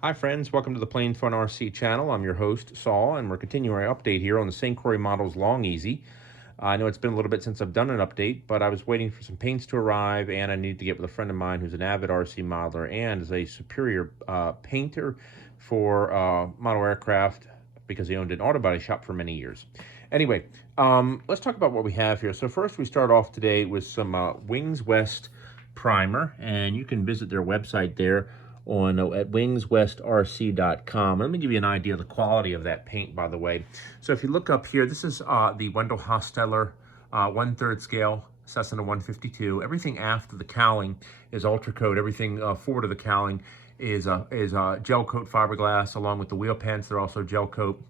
Hi friends, welcome to the Plain Fun RC channel. I'm your host, Saul, and we're continuing our update here on the St. Croix models Long Easy. I know it's been a little bit since I've done an update, but I was waiting for some paints to arrive, and I needed to get with a friend of mine who's an avid RC modeler and is a superior painter for model aircraft because he owned an auto body shop for many years. Anyway, let's talk about what we have here. So first we start off today with some Wings West primer, and you can visit their website there on at wingswestrc.com. Let me give you an idea of the quality of that paint, by the way. So if you look up here, this is the Wendell Hosteller 1/3 scale Cessna 152. Everything after the cowling is ultra coat. Everything forward of the cowling is gel coat fiberglass, along with the wheel pants. They're also gel coat.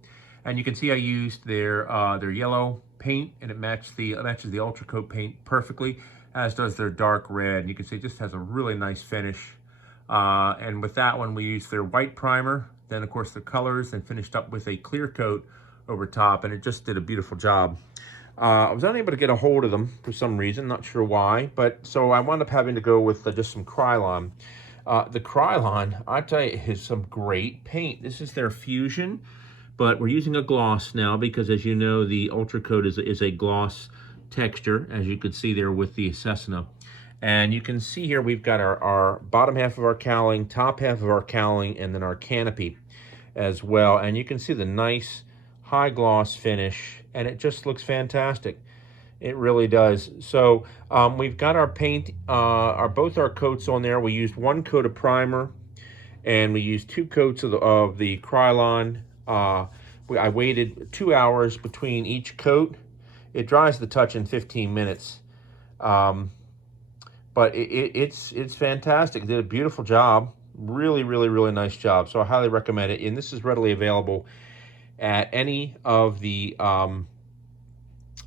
And you can see I used their yellow paint, and it matches the ultra coat paint perfectly, as does their dark red. And you can see it just has a really nice finish. And with that one, we used their white primer, then of course the colors, and finished up with a clear coat over top, and it just did a beautiful job. I was unable to get a hold of them for some reason, not sure why, but so I wound up having to go with just some Krylon. The Krylon, I tell you, is some great paint. This is their Fusion, but we're using a gloss now because, as you know, the Ultra Coat is a gloss texture, as you could see there with the Cessna. And you can see here we've got our bottom half of our cowling, top half of our cowling, and then our canopy as well. And you can see the nice high gloss finish, and it just looks fantastic. It really does. So we've got our paint, both our coats on there. We used one coat of primer, and we used two coats of the Krylon. I waited 2 hours between each coat. It dries the touch in 15 minutes. But it's fantastic. It did a beautiful job. Really, really, really nice job. So I highly recommend it. And this is readily available at any of the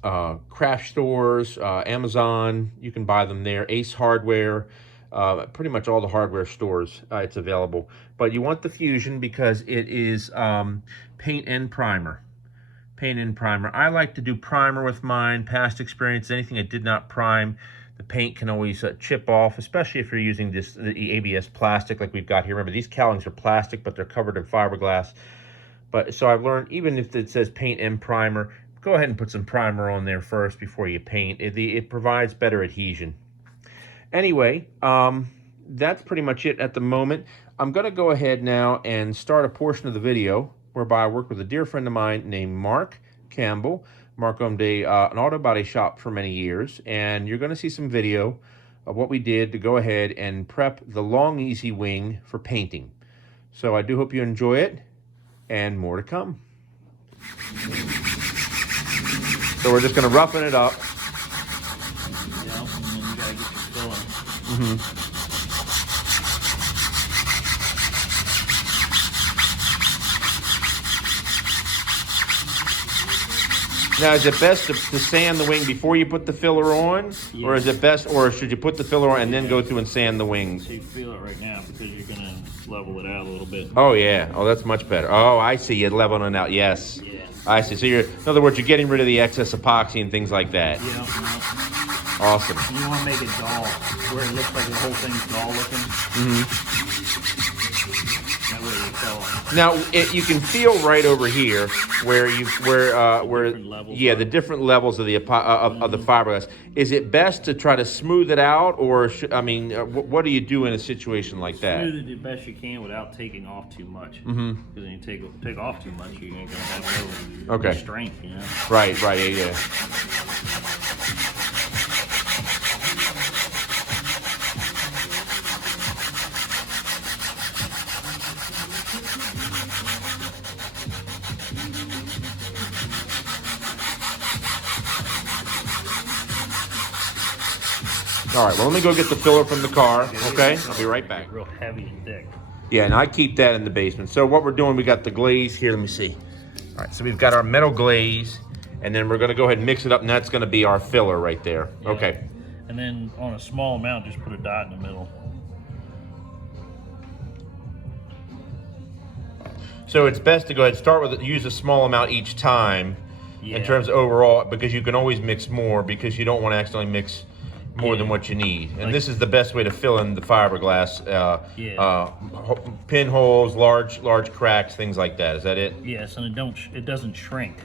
craft stores, Amazon. You can buy them there. Ace Hardware, pretty much all the hardware stores, it's available. But you want the Fusion because it is paint and primer. Paint and primer. I like to do primer with mine. Past experience, anything that did not prime, the paint can always chip off, especially if you're using the ABS plastic like we've got here. Remember, these cowlings are plastic, but they're covered in fiberglass. But so I've learned, even if it says paint and primer, go ahead and put some primer on there first before you paint. It provides better adhesion. Anyway, that's pretty much it at the moment. I'm going to go ahead now and start a portion of the video whereby I work with a dear friend of mine named Mark Campbell. Mark owned an auto body shop for many years, and you're going to see some video of what we did to go ahead and prep the Long Easy wing for painting. So I do hope you enjoy it, and more to come. So we're just going to roughen it up. Yeah, and then you gotta get your filling. Now, is it best to sand the wing before you put the filler on? Yeah. Or is it best, or should you put the filler on and then go through and sand the wings? So you feel it right now because you're gonna level it out a little bit. Oh, yeah. Oh, that's much better. Oh, I see. You're leveling it out. Yes. Yeah. I see. So in other words, you're getting rid of the excess epoxy and things like that. Yeah. Awesome. And you want to make it dull, where it looks like the whole thing's dull looking. That way you tell. Now, you can feel right over here where the different levels of the fiberglass. Is it best to try to smooth it out, or what do you do in a situation like that? Smooth it the best you can without taking off too much. Because when you take off too much, you ain't gonna have no strength, you know. Right. Yeah. All right, well, let me go get the filler from the car, okay? I'll be right back. Real heavy and thick. Yeah, and I keep that in the basement. So what we're doing, we got the glaze here. Let me see. All right, so we've got our metal glaze, and then we're going to go ahead and mix it up, and that's going to be our filler right there. Yeah. Okay. And then on a small amount, just put a dot in the middle. So it's best to go ahead and start with use a small amount each time in terms of overall, because you can always mix more, because you don't want to accidentally mix more than what you need. And this is the best way to fill in the fiberglass, pinholes, large cracks, things like that. Is that it? Yes, and it doesn't shrink.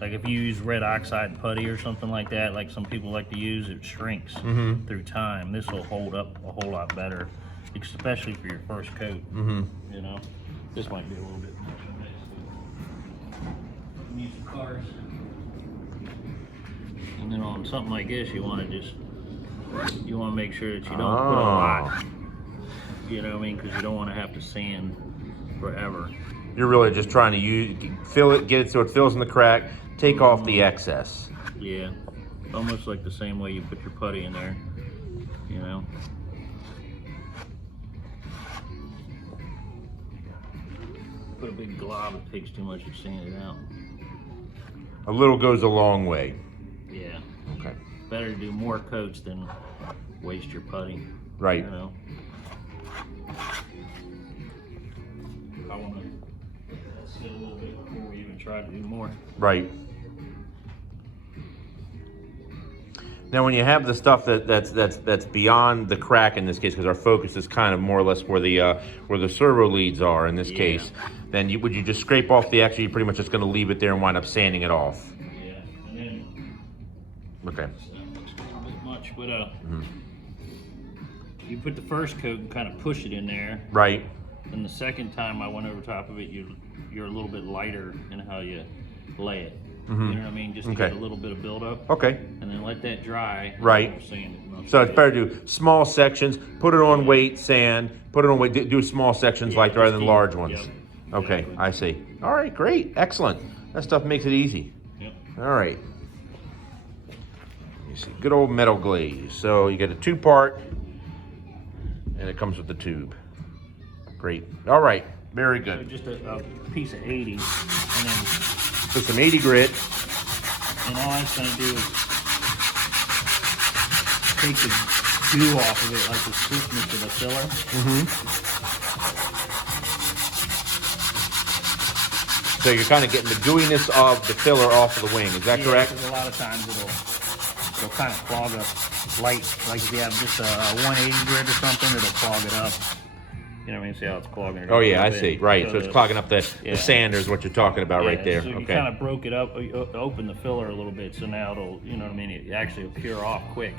Like if you use red oxide putty or something like that, like some people like to use, it shrinks through time. This will hold up a whole lot better, especially for your first coat. You know, this might be a little bit much. Need some cars. And then on something like this, you want to make sure that you don't put a lot. You know what I mean? Because you don't want to have to sand forever. You're really just trying to fill it, get it so it fills in the crack, take off the excess. Yeah, almost like the same way you put your putty in there, you know. Put a big glob, it takes too much to sand it out. A little goes a long way. Yeah. Okay. Better to do more coats than waste your putty. Right. You know. I want to sit a little bit before we even try to do more. Right. Now, when you have the stuff that's beyond the crack in this case, because our focus is kind of more or less where the servo leads are in this case, then would you just scrape off the extra? You're pretty much just going to leave it there and wind up sanding it off. Yeah, and then okay. Not as much, but you put the first coat and kind of push it in there. Right. And the second time I went over top of it, you're a little bit lighter in how you lay it. You know what I mean? Just to get a little bit of buildup. Okay. And then let that dry. Right. So it's better to do small sections, put it on weight, sand, put it on weight, do small sections rather than large ones. Yep. Okay, exactly. I see. All right, great, excellent. That stuff makes it easy. Yep. All right. You see, good old metal glaze. So you get a 2-part, and it comes with the tube. Great. All right, very good. So just a piece of 80, and then put some 80 grit. And all that's going to do is take the goo off of it, like the sweetness of the filler. So you're kind of getting the gooiness of the filler off of the wing. Is that correct? Because a lot of times it'll kind of clog up light. Like if you have just a 180 grit or something, it'll clog it up. You know what I mean? See how it's clogging it up. Oh yeah, I see. Right. So it's clogging up the sander is what you're talking about right there. So you kind of broke it up, open the filler a little bit, so now it'll, you know what I mean? It actually will cure off quick,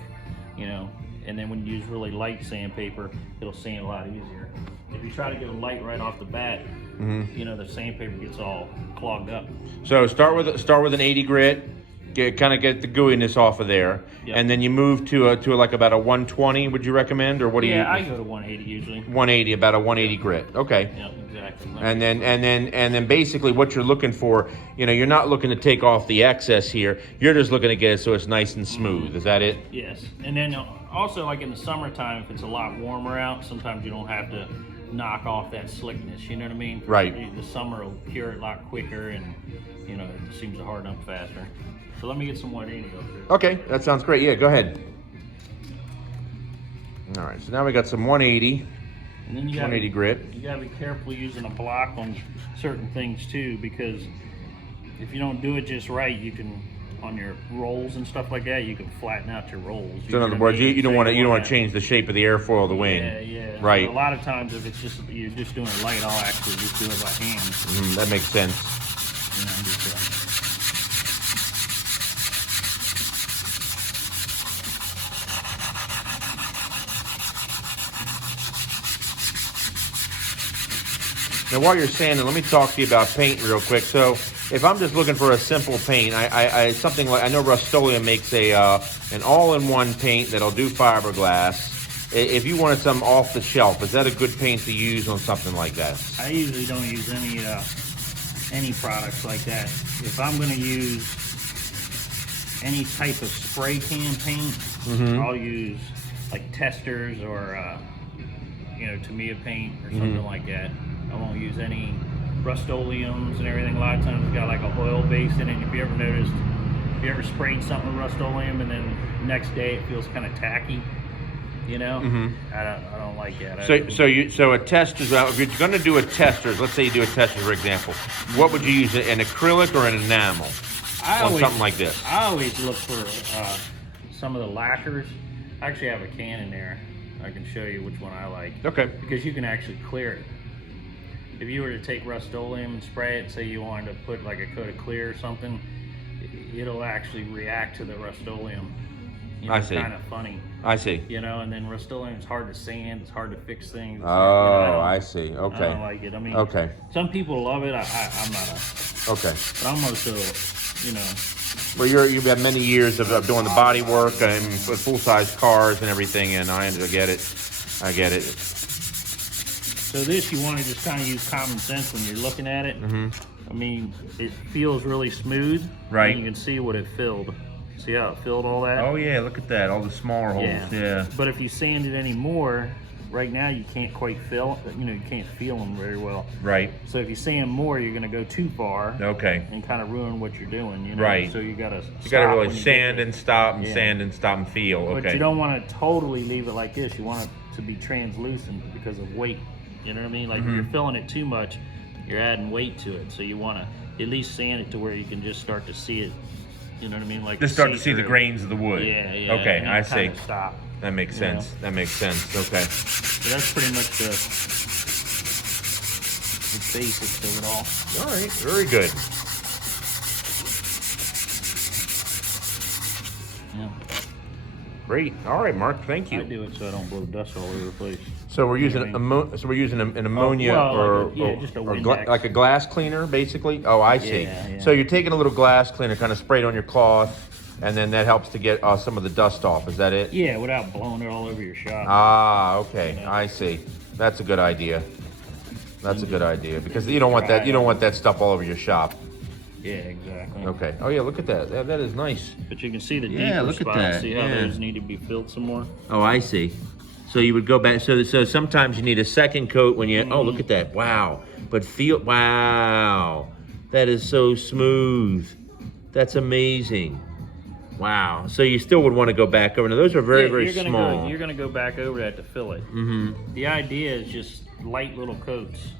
you know. And then when you use really light sandpaper, it'll sand a lot easier. If you try to go light right off the bat, you know, the sandpaper gets all clogged up. So start with an 80 grit. Kind of get the gooiness off of there, and then you move to like about a 120. Would you recommend, or what do you? Yeah, I go to 180 usually. 180, about a 180 grit. Okay. Yeah, exactly. And then basically what you're looking for, you know, you're not looking to take off the excess here. You're just looking to get it so it's nice and smooth. Is that it? Yes. And then also, like in the summertime, if it's a lot warmer out, sometimes you don't have to knock off that slickness. You know what I mean? Right. The summer will cure it a lot quicker, and you know it seems to harden up faster. So let me get some 180 over there. Okay, that sounds great. Yeah, go ahead. All right, so now we got some 180. And then 180 grit. You gotta be careful using a block on certain things too, because if you don't do it just right, you can, on your rolls and stuff like that, you can flatten out your rolls. So in other words, you don't want to change the shape of the airfoil of the wing. Yeah. Right. So a lot of times, if it's just you're just doing it light, I'll actually just do it by hand. That makes sense. You know, just, Now, while you're sanding, let me talk to you about paint real quick. So, if I'm just looking for a simple paint, I something like, I know Rust-Oleum makes an all-in-one paint that'll do fiberglass. If you wanted some off the shelf, is that a good paint to use on something like that? I usually don't use any products like that. If I'm going to use any type of spray can paint, I'll use like testers or you know, Tamiya paint or something like that. I won't use any Rust-Oleums and everything. A lot of times it's got like a oil base in it. If you ever noticed, if you ever sprayed something with Rust-Oleum and then the next day it feels kind of tacky, you know, I don't like that. So a tester, if you're going to do a tester, let's say you do a tester for example, what would you use, an acrylic or an enamel on something like this? I always look for some of the lacquers. I actually have a can in there. I can show you which one I like. Okay. Because you can actually clear it. If you were to take Rust-Oleum and spray it, say you wanted to put like a coat of clear or something, it'll actually react to the Rust-Oleum. You know, I see. Kind of funny. I see. You know, and then Rust-Oleum is hard to sand. It's hard to fix things. Oh, I see. Okay. I don't like it. I mean, okay. Some people love it. I'm not a. Okay. But I'm also, you know. Well, you've had many years of doing the body work and with full-size cars and everything, and I get it. I get it. So this, you want to just kind of use common sense when you're looking at it. Mm-hmm. I mean, it feels really smooth. Right. And you can see what it filled. See how it filled all that? Oh yeah, look at that, all the smaller holes. Yeah. But if you sand it anymore, right now you can't quite fill. You know, you can't feel them very well. Right. So if you sand more, you're going to go too far. Okay. And kind of ruin what you're doing. You know. Right. So you got to. You got to really sand and stop and sand and stop and feel. Okay. But you don't want to totally leave it like this. You want it to be translucent because of weight. You know what I mean? Like if you're filling it too much, you're adding weight to it. So you want to at least sand it to where you can just start to see it. You know what I mean? Like just start to see the grains of the wood. Yeah, yeah. Okay, I see. Stop. That makes sense. That makes sense. Okay. So that's pretty much the basics of it all. All right, very good. Yeah. Great. All right, Mark. Thank you. I do it so I don't blow dust all over the place. So we're using an ammonia just a or Windex. like a glass cleaner, basically. Oh, I see. Yeah. So you're taking a little glass cleaner, kind of sprayed on your cloth, and then that helps to get some of the dust off. Is that it? Yeah, without blowing it all over your shop. Ah, okay. I see. That's a good idea. That's a good idea because you don't want that. You don't want that stuff all over your shop. Yeah, exactly. Okay. Oh yeah, look at that. That is nice. But you can see the Yeah, deeper look at spots. that. See how Yeah. those need to be filled some more? Oh, I see. So you would go back. So sometimes you need a second coat when you. Oh, look at that! Wow. But wow, that is so smooth. That's amazing. Wow. So you still would want to go back over. Now those are very small. You're gonna go back over that to fill it. Mm-hmm. The idea is just light little coats.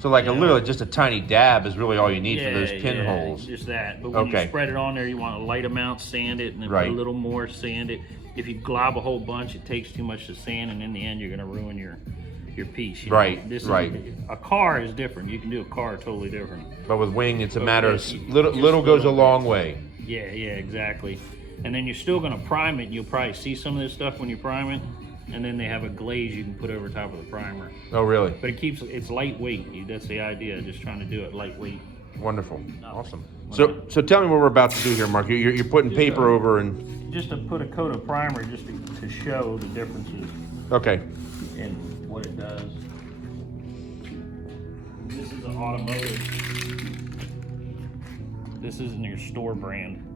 So like literally just a tiny dab is really all you need for those pinholes. Just that. But when you spread it on there, you want a light amount, sand it, and then put a little more, sand it. If you glob a whole bunch, it takes too much to sand, and in the end, you're going to ruin your piece. You know? A car is different. You can do a car totally different. But with wing, it's a matter of little goes a long way. Yeah, exactly. And then you're still going to prime it. You'll probably see some of this stuff when you prime it. And then they have a glaze you can put over top of the primer. Oh, really? But it's lightweight. That's the idea, just trying to do it lightweight. Wonderful. Awesome. So tell me what we're about to do here, Mark. You're putting paper over and... Just to put a coat of primer just to show the differences. Okay. In what it does. This is an automotive. This isn't your store brand.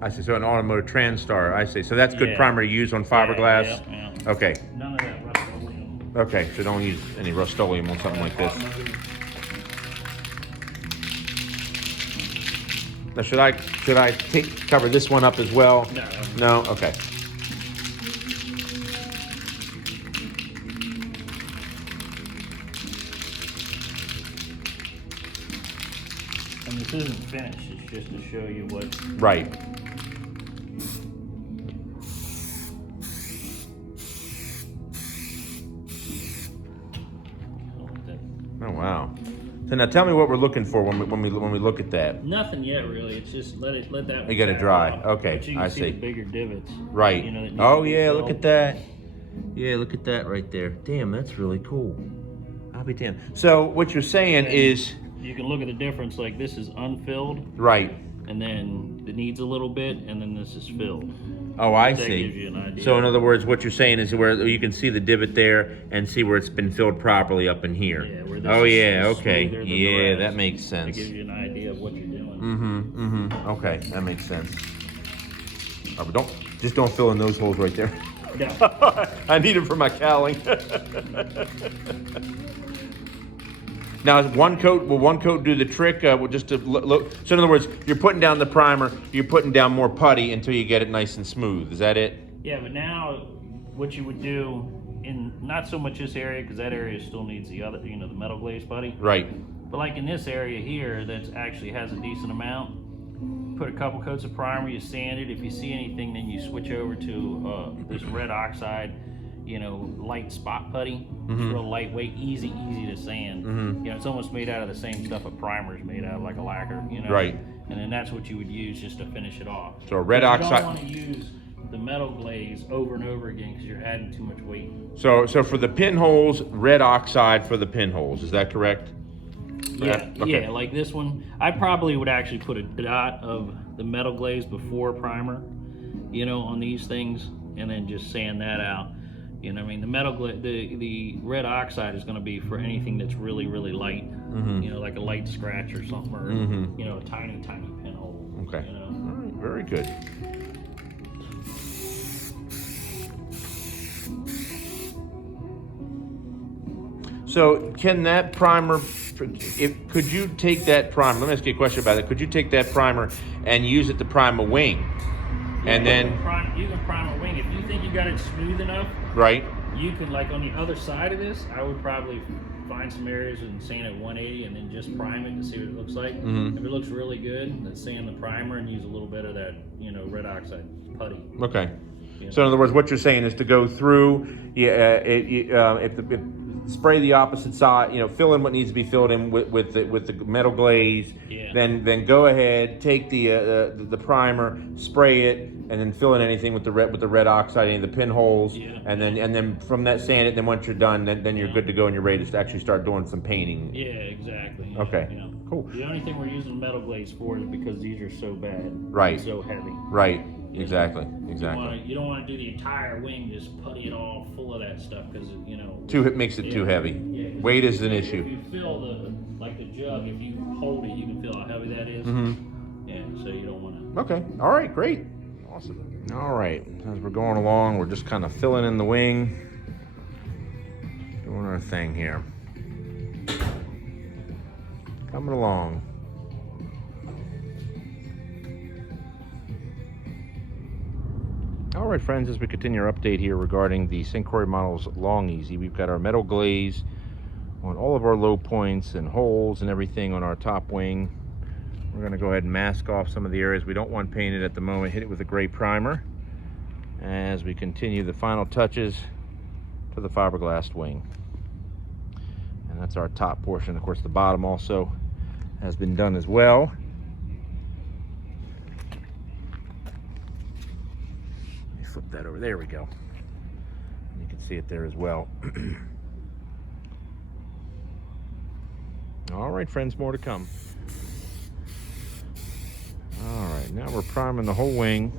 I see. So an automotive TranStar. I see. So that's good primer to use on fiberglass. Yeah. Okay. None of that Rust-Oleum. Okay. So don't use any Rust-Oleum on something like this. Now should I cover this one up as well? No. Okay. And this isn't finished. It's just to show you what. Right. Oh wow. So now tell me what we're looking for when we look at that. Nothing yet really. It's just let that. You got to dry. Off. Okay, But you can I see. see. The bigger divots. Right. You know, oh yeah, look at that. Yeah, look at that right there. Damn, that's really cool. I'll be damned. So what you're saying is you can look at the difference. Like this is unfilled. Right. And then it needs a little bit, and then this is filled. Oh, I that see. Gives you an idea. So in other words, what you're saying is where you can see the divot there and see where it's been filled properly up in here. Yeah, where this okay. Smoother than Yeah, the rest. that makes sense. It gives you an idea of what you're doing. Okay, that makes sense. Oh, but don't fill in those holes right there. Yeah. I need them for my cowling. Now, will one coat do the trick? Just to look. So in other words, you're putting down the primer, you're putting down more putty until you get it nice and smooth. Is that it? Yeah, but now what you would do in not so much this area because that area still needs the other, the metal glaze putty. Right. But like in this area here, that actually has a decent amount. put a couple coats of primer, you sand it. If you see anything, then you switch over to this red oxide, light spot putty. It's real lightweight, easy to sand. It's almost made out of the same stuff a primer is made out of, like a lacquer. Right. And then that's what you would use just to finish it off. So red oxide. oxide. You don't want to use the metal glaze over and over again because you're adding too much weight. So for the pinholes, red oxide for the pinholes. Is that correct? Yeah, okay. yeah, like this one, I probably would actually put a dot of the metal glaze before primer, on these things, and then just sand that out. I mean, the metal the red oxide is going to be for anything that's really, really light, like a light scratch or something, or a tiny pinhole. Okay. All right, very good. So can that primer, could you take that primer, let me ask you a question about it. Could you take that primer and use it to prime a wing? Yeah, and then you can prime a wing. If you think you got it smooth enough, right, you can, like on the other side of this, I would probably find some areas and sand at 180 and then just prime it to see what it looks like. If it looks really good, then sand the primer and use a little bit of that, red oxide putty. Okay. So in other words, what you're saying is to go through, spray the opposite side, fill in what needs to be filled in with the metal glaze. Yeah. Then go ahead, take the primer, spray it, and then fill in anything with the red oxide, any of the pinholes, and then from that sand it. Then once you're done, then you're good to go and you're ready to actually start doing some painting. Yeah, exactly. Okay. Cool. The only thing we're using metal glaze for is because these are so bad. Right. And so heavy. Right. Exactly. You don't want to do the entire wing, just putty it all full of that stuff because it makes it too heavy. Yeah, weight is an issue. If you feel the jug, if you hold it, you can feel how heavy that is. Yeah, so you don't want to. Okay. All right. Great. Awesome. All right. As we're going along, we're just kind of filling in the wing, doing our thing here. Coming along. All right, friends, as we continue our update here regarding the St. Croix models Long Easy, we've got our metal glaze on all of our low points and holes and everything on our top wing. We're going to go ahead and mask off some of the areas we don't want painted at the moment, hit it with a gray primer as we continue the final touches to the fiberglass wing. And that's our top portion. Of course, the bottom also has been done as well. Flip that over. There we go. You can see it there as well. All right, friends, more to come. All right, now we're priming the whole wing.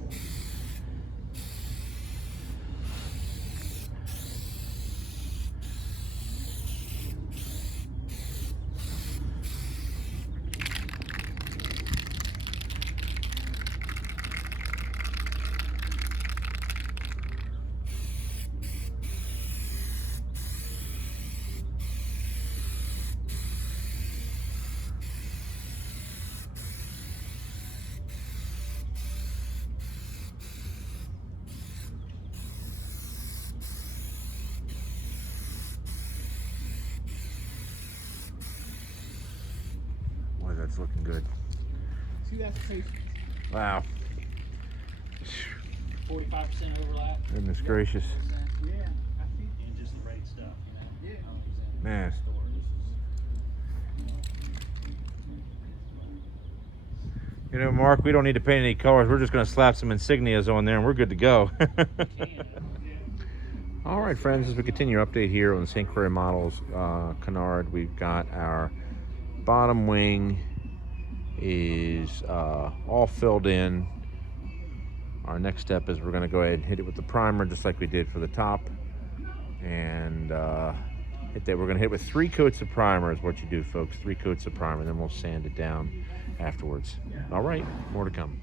Boy, that's looking good. See, that's crazy. Wow. 45% overlap. Goodness gracious. Yeah, I see. And just the right stuff. Yeah. Man. Mark, we don't need to paint any colors. We're just going to slap some insignias on there and we're good to go. All right, friends, as we continue our update here on the St. Croix models canard, we've got our bottom wing is all filled in. Our next step is we're going to go ahead and hit it with the primer just like we did for the top, and hit that. We're going to hit it with 3 coats of primer is what you do, folks. 3 coats of primer, then we'll sand it down afterwards. All right, more to come.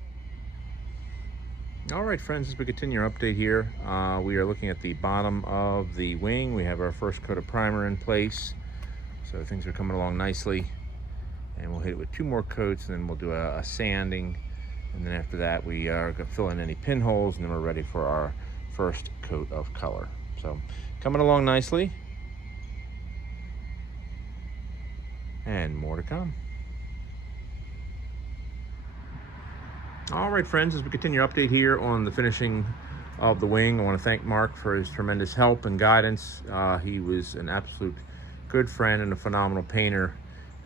All right, friends, as we continue our update here, we are looking at the bottom of the wing. We have our first coat of primer in place, so things are coming along nicely. And we'll hit it with 2 more coats, and then we'll do a sanding. And then after that, we are going to fill in any pinholes, and then we're ready for our first coat of color. So coming along nicely. And more to come. All right, friends, as we continue our update here on the finishing of the wing, I want to thank Mark for his tremendous help and guidance. He was an absolute good friend and a phenomenal painter.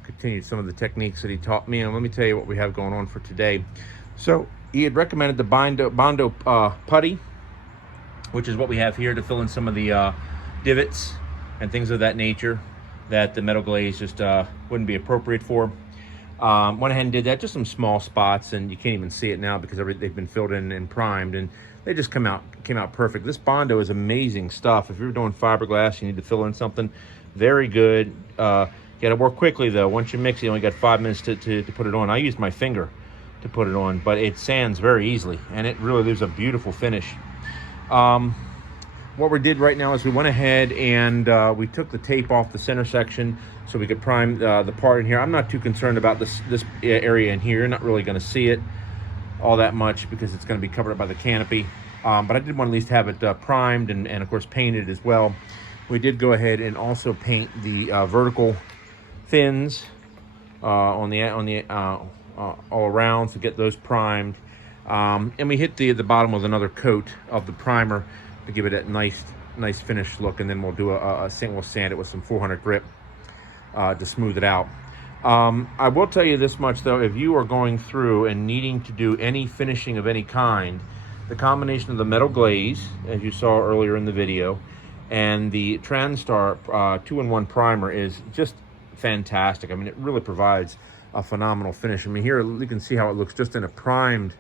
Continued some of the techniques that he taught me, and let me tell you what we have going on for today. So he had recommended the Bondo putty, which is what we have here to fill in some of the divots and things of that nature that the metal glaze just wouldn't be appropriate for. Went ahead and did that, just some small spots, and you can't even see it now because they've been filled in and primed, and they just came out perfect. This Bondo is amazing stuff. If you're doing fiberglass, you need to fill in something, very good. You gotta work quickly though. Once you mix it, you only got 5 minutes to put it on. I used my finger to put it on, but it sands very easily, and it really leaves a beautiful finish. What we did right now is we went ahead and we took the tape off the center section so we could prime the part in here. I'm not too concerned about this area in here. You're not really going to see it all that much because it's going to be covered up by the canopy. But I did want to at least have it primed and of course painted as well. We did go ahead and also paint the vertical fins all around to get those primed. And we hit the bottom with another coat of the primer to give it that nice finished look, and then we'll do we'll sand it with some 400 grit to smooth it out. I will tell you this much though, if you are going through and needing to do any finishing of any kind, the combination of the metal glaze, as you saw earlier in the video, and the Transtar 2-in-1 primer is just fantastic. I mean, it really provides a phenomenal finish. I mean, here you can see how it looks just in a primed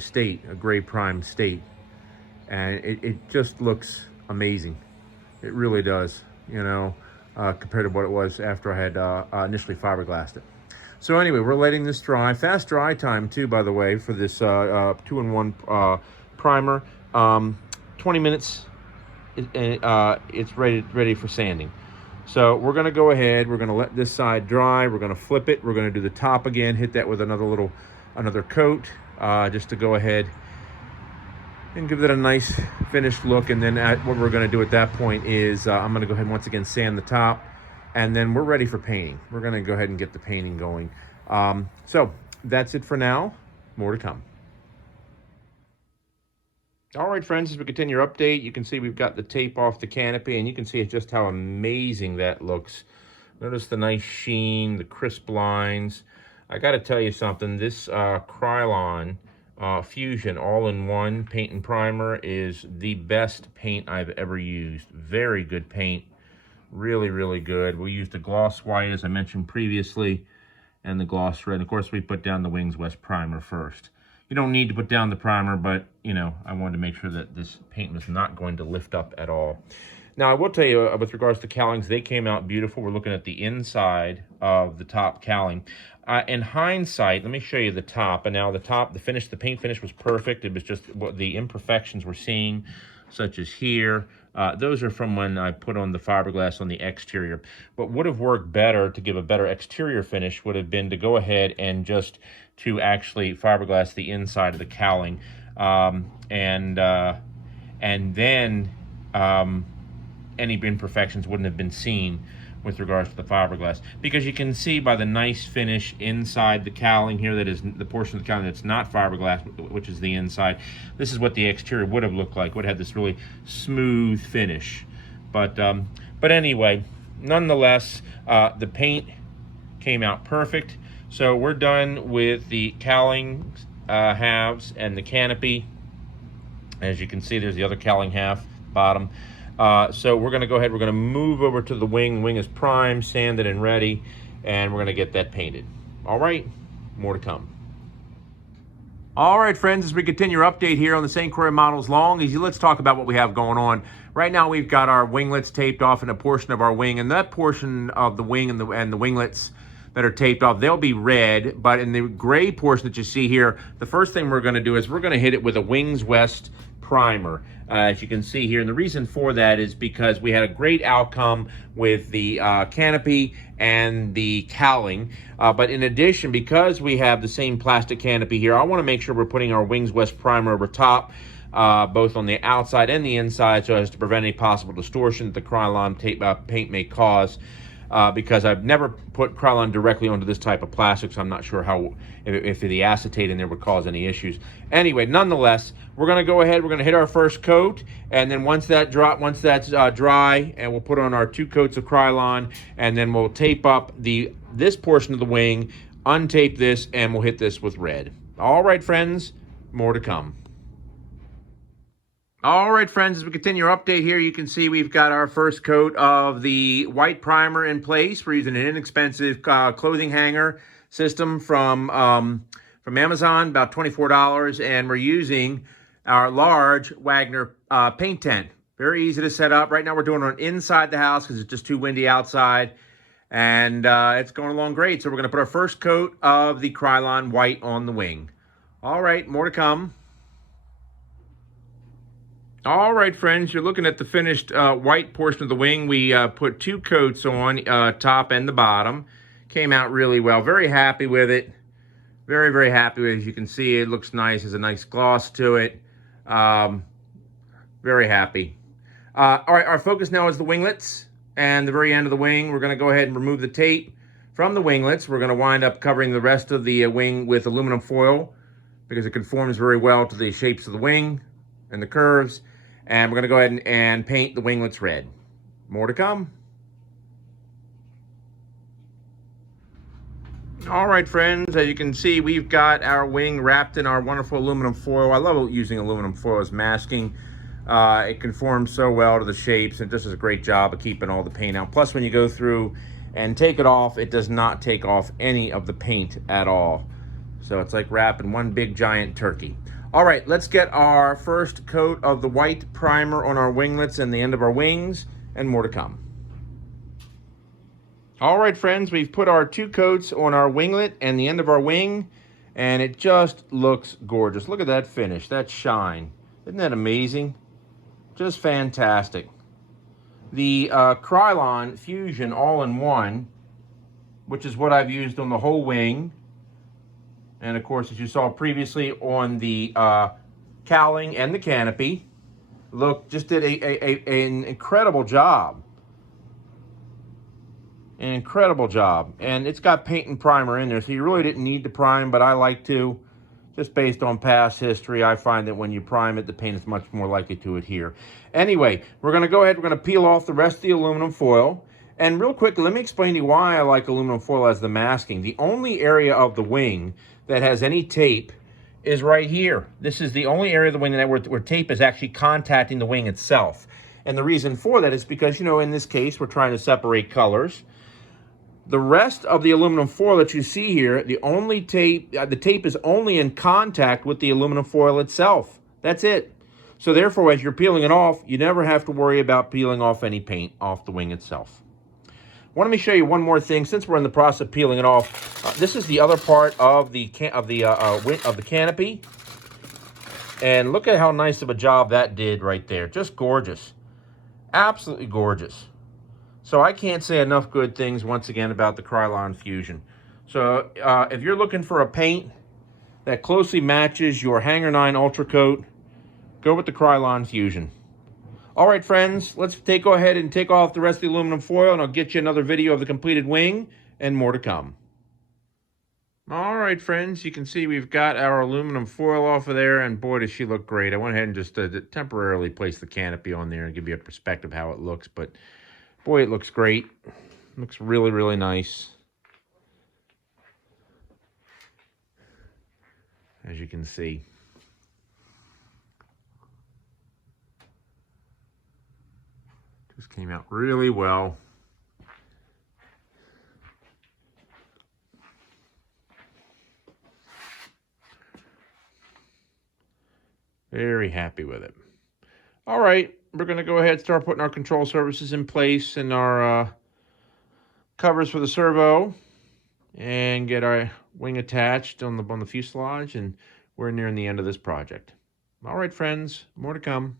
state, a gray primed state, and it just looks amazing. It really does, you know, compared to what it was after I had initially fiberglassed it. So anyway, we're letting this dry. Fast dry time too, by the way, for this 2-in-1 primer. 20 minutes, it's ready for sanding. So we're gonna go ahead, we're gonna let this side dry, we're gonna flip it, we're gonna do the top again, hit that with another coat, just to go ahead and give it a nice finished look. And then what we're going to do at that point is I'm going to go ahead and once again sand the top, and then we're ready for painting. We're going to go ahead and get the painting going. So that's it for now. More to come. All right, friends, as we continue our update, you can see we've got the tape off the canopy, and you can see just how amazing that looks. Notice the nice sheen, the crisp lines. I got to tell you something, this Croix Fusion all-in-one paint and primer is the best paint I've ever used. Very good paint, really, really good. We used the gloss white, as I mentioned previously, and the gloss red. Of course, we put down the Wings West primer first. You don't need to put down the primer, but, you know, I wanted to make sure that this paint was not going to lift up at all. Now, I will tell you, with regards to cowlings, they came out beautiful. We're looking at the inside of the top cowling. In hindsight, let me show you the top. And now the paint finish was perfect. It was just what the imperfections we're seeing, such as here. Those are from when I put on the fiberglass on the exterior. What would have worked better to give a better exterior finish would have been to go ahead and just to actually fiberglass the inside of the cowling. And then any imperfections wouldn't have been seen with regards to the fiberglass, because you can see by the nice finish inside the cowling here, that is the portion of the cowling that's not fiberglass, which is the inside. This is what the exterior would have looked like. Would have had this really smooth finish. But anyway, nonetheless, the paint came out perfect. So we're done with the cowling halves and the canopy. As you can see, there's the other cowling half, bottom. So we're going to go ahead, we're going to move over to the wing. The wing is primed, sanded, and ready, and we're going to get that painted. All right, more to come. All right, friends, as we continue our update here on the St. Croix Models Long Easy, let's talk about what we have going on. Right now, we've got our winglets taped off in a portion of our wing, and that portion of the wing and the winglets that are taped off, they'll be red, but in the gray portion that you see here, the first thing we're going to do is we're going to hit it with a Wings West primer, as you can see here. And the reason for that is because we had a great outcome with the canopy and the cowling. But in addition, because we have the same plastic canopy here, I want to make sure we're putting our Wings West primer over top, both on the outside and the inside, so as to prevent any possible distortion that the Croix paint may cause. because I've never put Krylon directly onto this type of plastic, so I'm not sure how if the acetate in there would cause any issues. Anyway, nonetheless, we're going to go ahead. We're going to hit our first coat, and then once that's dry, and we'll put on our 2 coats of Krylon, and then we'll tape up this portion of the wing, untape this, and we'll hit this with red. All right, friends, more to come. All right, friends, as we continue our update here, you can see we've got our first coat of the white primer in place. We're using an inexpensive clothing hanger system from Amazon, about $24, and we're using our large Wagner paint tent. Very easy to set up. Right now we're doing it inside the house because it's just too windy outside, and it's going along great. So we're going to put our first coat of the Krylon white on the wing. All right, more to come. All right, friends, you're looking at the finished white portion of the wing. We put 2 coats on, top and the bottom. Came out really well. Very happy with it. Very, very happy with it. As you can see, it looks nice. There's a nice gloss to it. Very happy. All right, our focus now is the winglets and the very end of the wing. We're going to go ahead and remove the tape from the winglets. We're going to wind up covering the rest of the wing with aluminum foil because it conforms very well to the shapes of the wing and the curves. And we're going to go ahead and paint the winglets red. More to come. All right, friends, as you can see, we've got our wing wrapped in our wonderful aluminum foil. I love using aluminum foil as masking. It conforms so well to the shapes and just does a great job of keeping all the paint out. Plus, when you go through and take it off, it does not take off any of the paint at all. So it's like wrapping one big giant turkey. All right, let's get our first coat of the white primer on our winglets and the end of our wings, and more to come. All right, friends, we've put our 2 coats on our winglet and the end of our wing, and it just looks gorgeous. Look at that finish, that shine. Isn't that amazing? Just fantastic. The Krylon Fusion all-in-one, which is what I've used on the whole wing, and of course, as you saw previously on the cowling and the canopy, look, just did an incredible job. An incredible job. And it's got paint and primer in there, so you really didn't need to prime, but I like to. Just based on past history, I find that when you prime it, the paint is much more likely to adhere. Anyway, we're going to go ahead, we're going to peel off the rest of the aluminum foil. And real quick, let me explain to you why I like aluminum foil as the masking. The only area of the wing that has any tape is right here. This is the only area of the wing where tape is actually contacting the wing itself. And the reason for that is because, you know, in this case, we're trying to separate colors. The rest of the aluminum foil that you see here, the tape is only in contact with the aluminum foil itself. That's it. So therefore, as you're peeling it off, you never have to worry about peeling off any paint off the wing itself. Let me show you one more thing. Since we're in the process of peeling it off, this is the other part of the canopy, and look at how nice of a job that did right there. Just gorgeous, absolutely gorgeous. So I can't say enough good things once again about the Krylon Fusion. So if you're looking for a paint that closely matches your Hanger 9 Ultra Coat, go with the Krylon Fusion. All right, friends, let's go ahead and take off the rest of the aluminum foil, and I'll get you another video of the completed wing and more to come. All right, friends, you can see we've got our aluminum foil off of there, and boy, does she look great. I went ahead and just temporarily placed the canopy on there and give you a perspective how it looks, but boy, it looks great. It looks really, really nice. As you can see. Just came out really well. Very happy with it. All right, we're going to go ahead and start putting our control surfaces in place and our covers for the servo and get our wing attached on the fuselage, and we're nearing the end of this project. All right, friends, more to come.